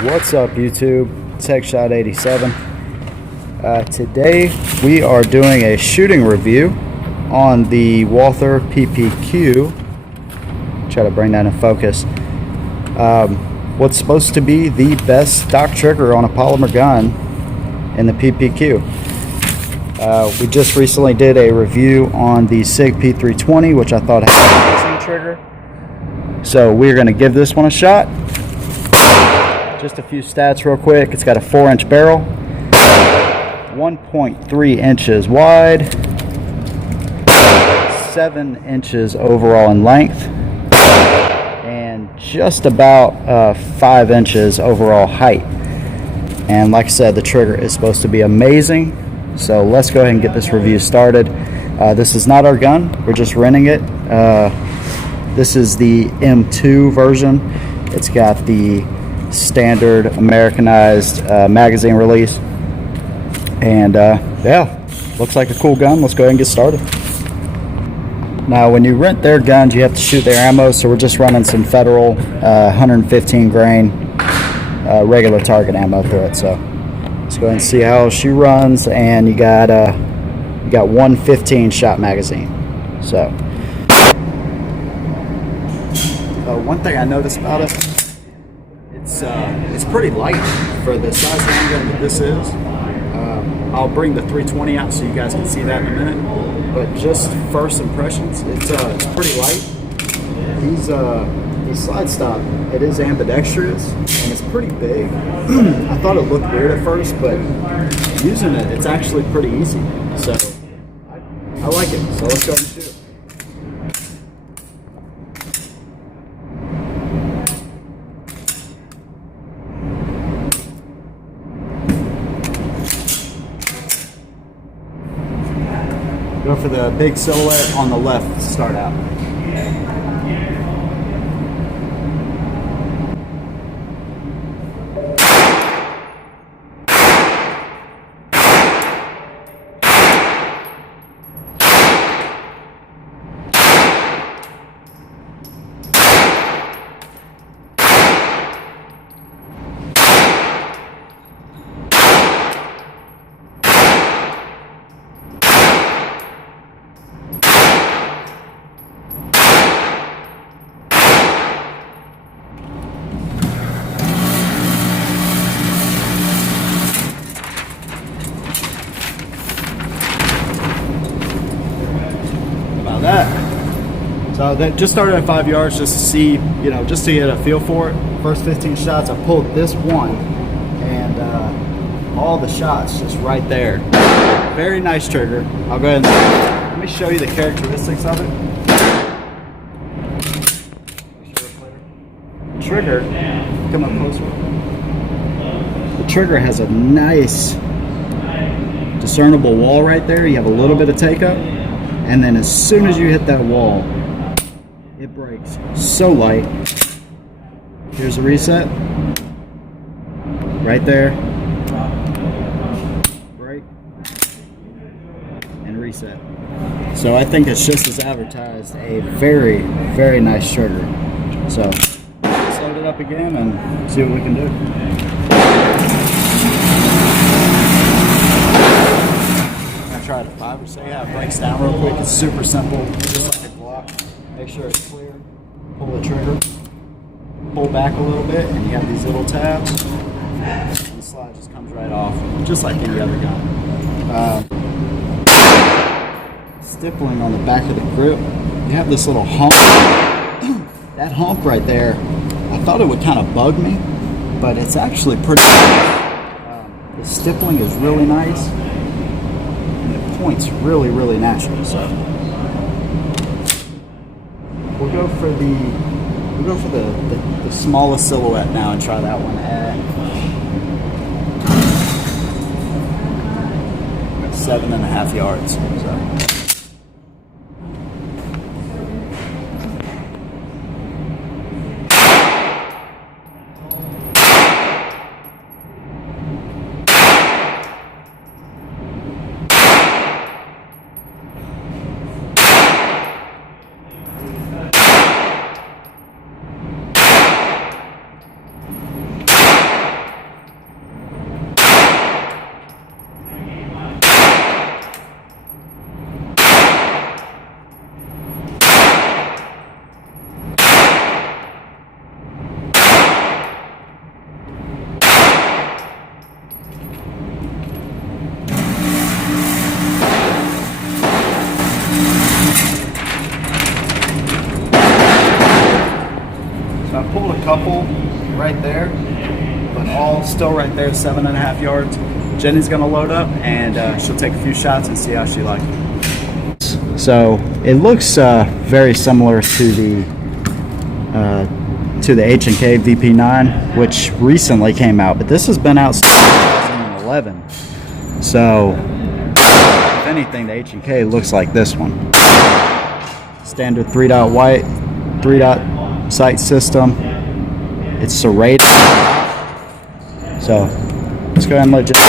What's up, YouTube? TechShot87. Today we are doing a shooting review on the Walther PPQ. Try to bring that in focus. What's supposed to be the best stock trigger on a polymer gun in the PPQ. We just recently did a review on the SIG P320, which I thought had an amazing trigger. So we're going to give this one a shot. Just a few stats real quick. It's got a 4-inch barrel, 1.3 inches wide, 7 inches overall in length, and just about 5 inches overall height. And like I said, the trigger is supposed to be amazing. So let's go ahead and get this review started. This is not our gun, we're just renting it. This is the M2 version. It's got the standard Americanized magazine release, and yeah, looks like a cool gun. Let's go ahead and get started. Now, when you rent their guns, you have to shoot their ammo, so we're just running some Federal 115 grain regular target ammo through it. So let's go ahead and see how she runs. And you got one 15 shot magazine. So one thing I noticed about it, it's pretty light for the size handgun that this is. I'll bring the 320 out so you guys can see that in a minute. But just first impressions, it's pretty light. These slide stop, it is ambidextrous and it's pretty big. I thought it looked weird at first, but using it, it's actually pretty easy. So I like it. So let's go and shoot it. Go for the big silhouette on the left to start out. That. So that just started at 5 yards just to see, just to get a feel for it. First 15 shots, I pulled this one, and all the shots just right there. Very nice trigger. I'll go ahead and let me show you the characteristics of it. The trigger, come up closer. The trigger has a nice discernible wall right there. You have a little bit of take up. And then as soon as you hit that wall, it breaks so light. Here's a reset. Right there. Break. And reset. So I think it's just as advertised, a very, very nice trigger. So let's load it up again and see what we can do. Try it at 5 or say, yeah, it breaks down real quick. It's super simple, just like a Glock. Make sure it's clear. Pull the trigger, pull back a little bit, and you have these little tabs. And the slide just comes right off, just like any other gun. Stippling on the back of the grip. You have this little hump. That hump right there, I thought it would kind of bug me, but it's actually pretty nice. The stippling is really nice. Points really, really natural. So we'll go for the smallest silhouette now and try that one at 7.5 yards. So. couple right there, but all still right there, 7.5 yards. Jenny's gonna load up and she'll take a few shots and see how she likes it. So it looks very similar to the H&K VP9, which recently came out, but this has been out since 2011. So if anything, the H&K looks like this one. Standard 3-dot white, 3-dot sight system. It's serrated. So let's go ahead and let Jenny.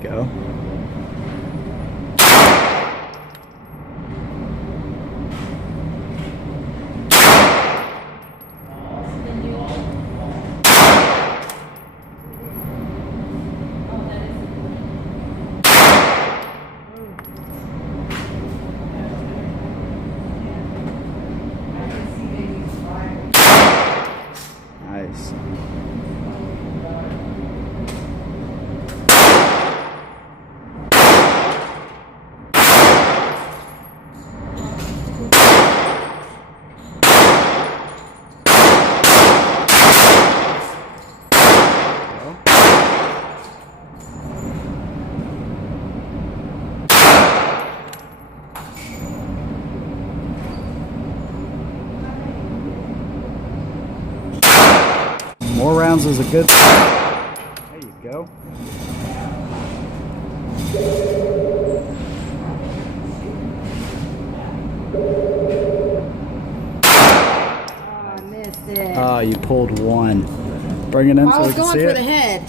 Go. Nice. More rounds is a good thing. There you go. Oh, I missed it. Oh, you pulled one. Bring it in so I we was can going see for it. the head.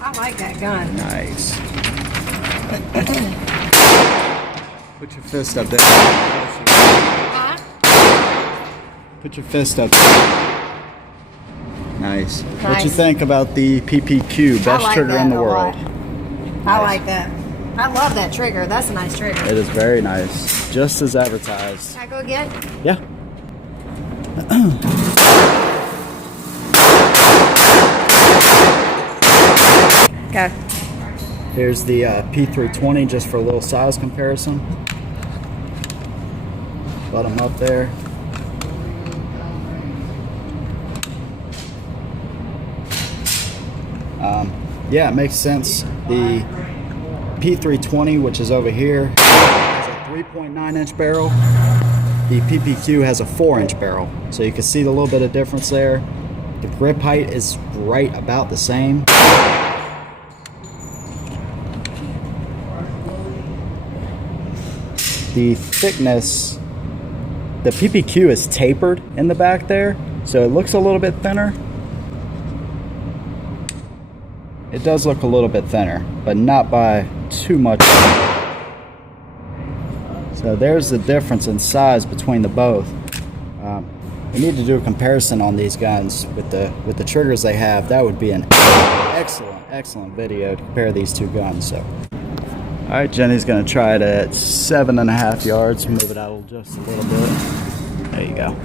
I like that gun. Nice. Put your fist up there. Huh? Put your fist up there. Nice. What you think about the PPQ, best like trigger that in the a world? lot. I like that. I love that trigger. That's a nice trigger. It is very nice. Just as advertised. Can I go again? Yeah. Okay. Here's the P320 just for a little size comparison. Butt them up there. Yeah, it makes sense. The P320, which is over here, has a 3.9 inch barrel. The PPQ has a 4-inch barrel. So you can see the little bit of difference there. The grip height is right about the same. The thickness, the PPQ is tapered in the back there, so it looks a little bit thinner. It does look a little bit thinner, but not by too much. So there's the difference in size between the both. We need to do a comparison on these guns with the triggers they have. That would be an excellent video to compare these two guns. So, all right, Jenny's gonna try it at 7.5 yards. Move it out just a little bit. There you go.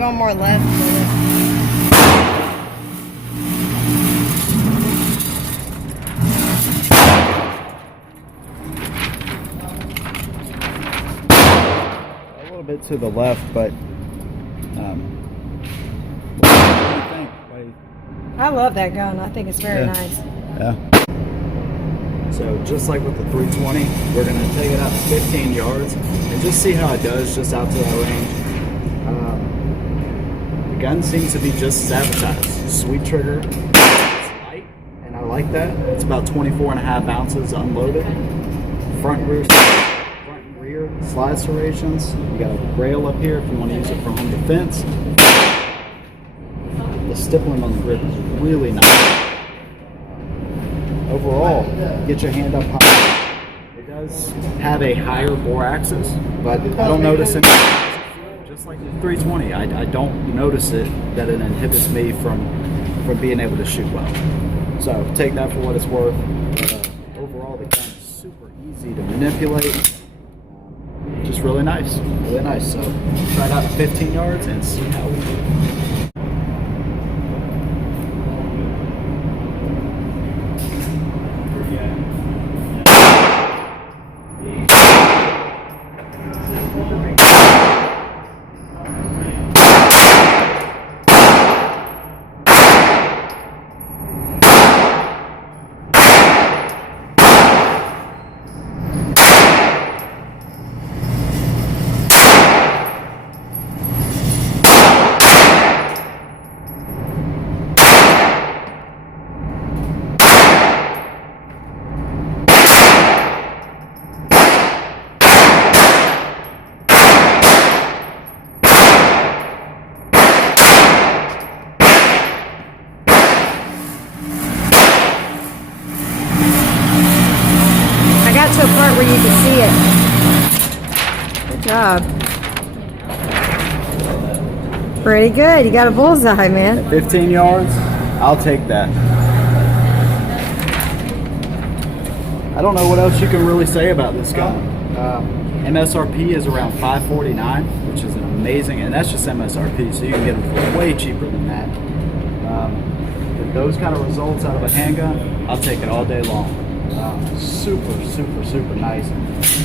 going more left with it. A little bit to the left, but what do you think? I love that gun. I think it's very Yeah. nice. Yeah. So just like with the 320, we're going to take it out to 15 yards and just see how it does just out to that range. The gun seems to be just sabotaged. Sweet trigger. It's light, and I like that. It's about 24.5 ounces unloaded. Front and rear slide serrations. You got a rail up here if you want to use it for home defense. The stippling on the grip is really nice. Overall, get your hand up high. It does have a higher bore axis, but I don't notice it. Just like the 320, I don't notice it that it inhibits me from being able to shoot well. So take that for what it's worth. Overall, the gun is super easy to manipulate. Just really nice, really nice. So try it out at 15 yards and see how we do. To a part where you can see it. Good job. Pretty good. You got a bullseye, man. 15 yards, I'll take that. I don't know what else you can really say about this gun. MSRP is around $549, which is an amazing, and that's just MSRP, so you can get them for way cheaper than that. With those kind of results out of a handgun, I'll take it all day long. Super nice,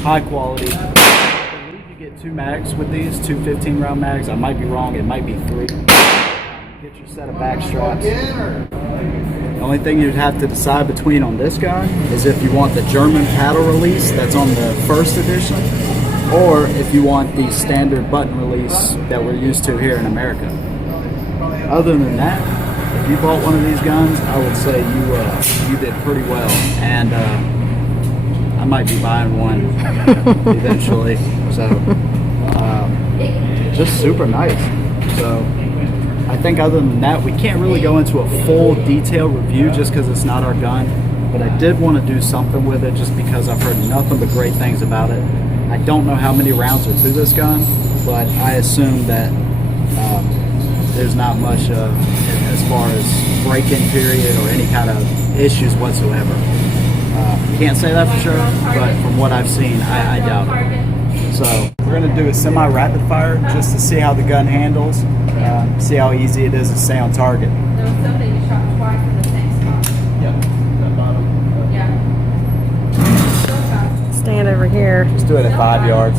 high quality. I believe you get 2 mags with these, 2 15-round mags. I might be wrong, it might be 3. Get your set of back straps. The only thing you'd have to decide between on this gun is if you want the German paddle release that's on the first edition, or if you want the standard button release that we're used to here in America. Other than that, if you bought one of these guns, I would say you did pretty well, and I might be buying one eventually. So just super nice. So I think other than that, we can't really go into a full detailed review just because it's not our gun. But I did want to do something with it just because I've heard nothing but great things about it. I don't know how many rounds are through this gun, but I assume that there's not much as far as break-in period or any kind of issues whatsoever. Can't say that for sure, but from what I've seen, I doubt it. So we're going to do a semi-rapid fire just to see how the gun handles, see how easy it is to stay on target. There was something you shot twice in the same spot. Yeah, that bottom. Yeah. Stand over here. Just do it at 5 yards.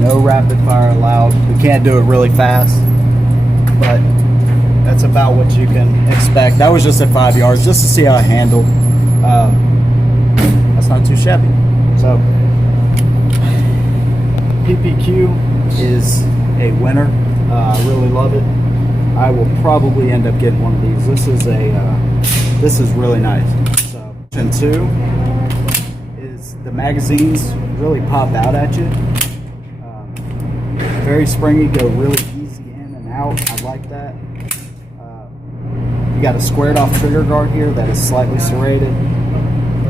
No rapid fire allowed. We can't do it really fast, but that's about what you can expect. That was just at 5 yards, just to see how it handled. That's not too shabby. So, PPQ is a winner. I really love it. I will probably end up getting one of these. This is really nice. So, option 2 is the magazines really pop out at you. Very springy, go really easy in and out. I like that. You got a squared off trigger guard here that is slightly serrated.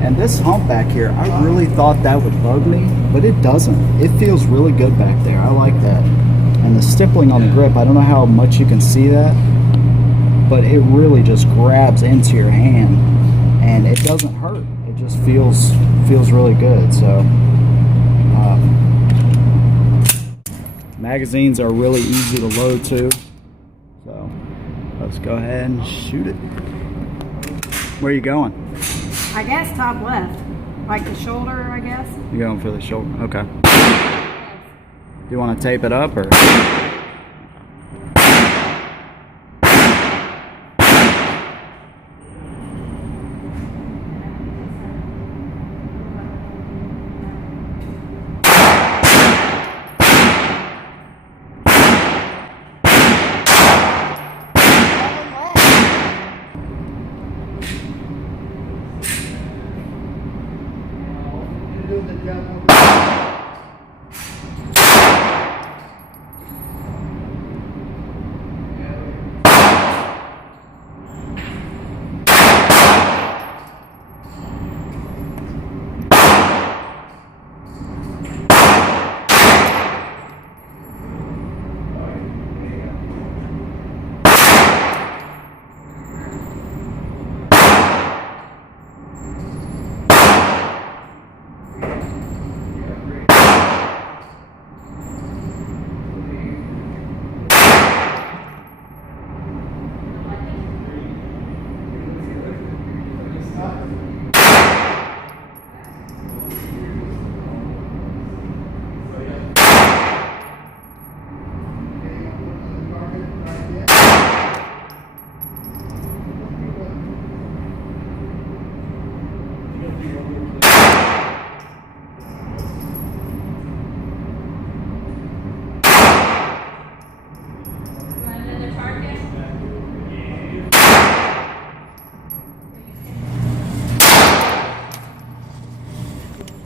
And this hump back here, I really thought that would bug me, but it doesn't. It feels really good back there. I like that. And the stippling on the grip, I don't know how much you can see that, but it really just grabs into your hand, and it doesn't hurt. It just feels really good. So magazines are really easy to load too. So let's go ahead and shoot it. Where are you going? I guess top left. Like the shoulder, I guess. You're going for the shoulder? Okay. Do you want to tape it up or?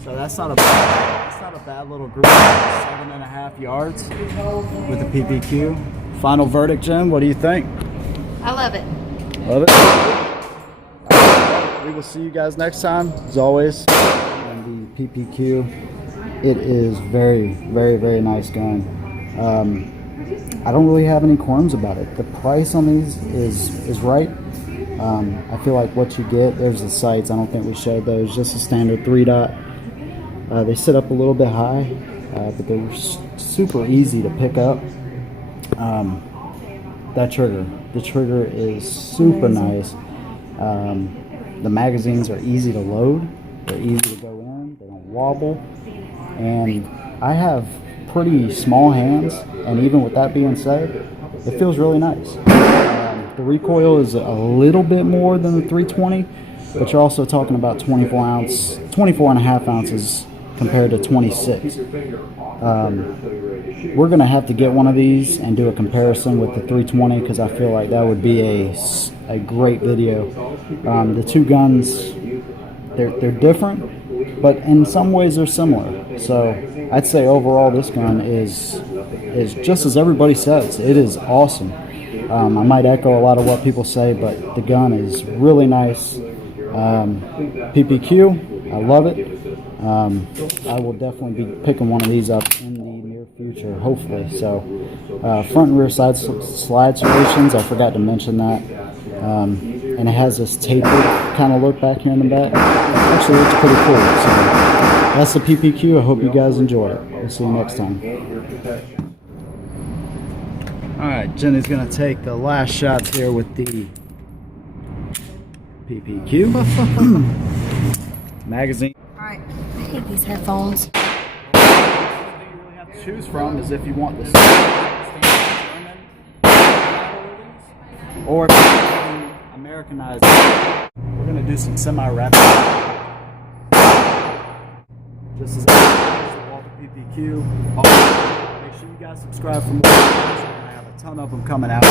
So that's not a bad little group. 7.5 yards with the PPQ. Final verdict, Jen. What do you think? I love it. Love it. We will see you guys next time. As always, on the PPQ. It is very, very, very nice gun. I don't really have any qualms about it. The price on these is right. I feel like what you get, there's the sights. I don't think we showed those. Just a standard 3-dot. They sit up a little bit high, but they're super easy to pick up. That trigger, the trigger is super nice. The magazines are easy to load. They're easy to go in. They don't wobble. And I have pretty small hands, and even with that being said, it feels really nice. The recoil is a little bit more than the 320, but you're also talking about 24.5 ounces compared to 26. We're gonna have to get one of these and do a comparison with the 320 because I feel like that would be a great video. The two guns, they're different, but in some ways they're similar. So I'd say overall this gun is just as everybody says. It is awesome. I might echo a lot of what people say, but the gun is really nice. PPQ, I love it. I will definitely be picking one of these up in the near future, hopefully. So front and rear side slide solutions, I forgot to mention that. And it has this tapered kind of look back here in the back. Actually looks pretty cool. So that's the PPQ. I hope you guys enjoy it. We'll see you next time. Alright, Jenny's going to take the last shots here with the PPQ. Magazine. Alright, I hate these headphones. The thing you really have to choose from is if you want the standard German or if you want Americanized. We're going to do some semi-rapid. Just as always, the Walther PPQ. Make sure you guys subscribe for more videos. I have a ton of them coming out.